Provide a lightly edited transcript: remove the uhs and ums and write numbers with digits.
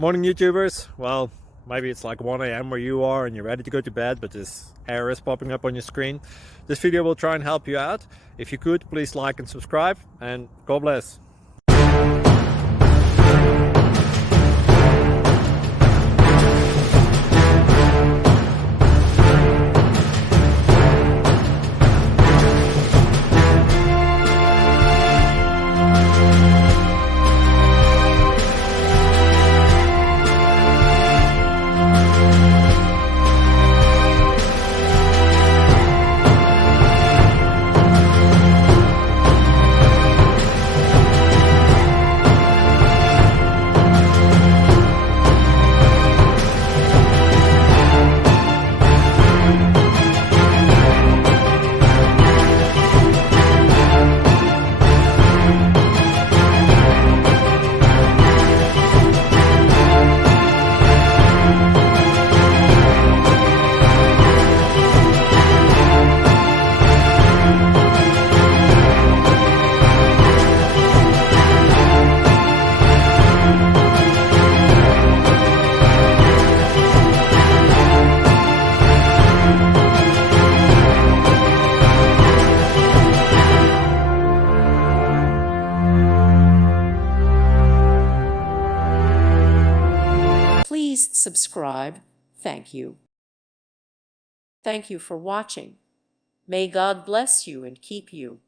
Morning YouTubers. Well, maybe it's like 1 a.m. where you are and you're ready to go to bed, but this error is popping up on your screen. This video will try and help you out. If you could, please like and subscribe, and God bless. Please subscribe. Thank you. Thank you for watching. May God bless you and keep you.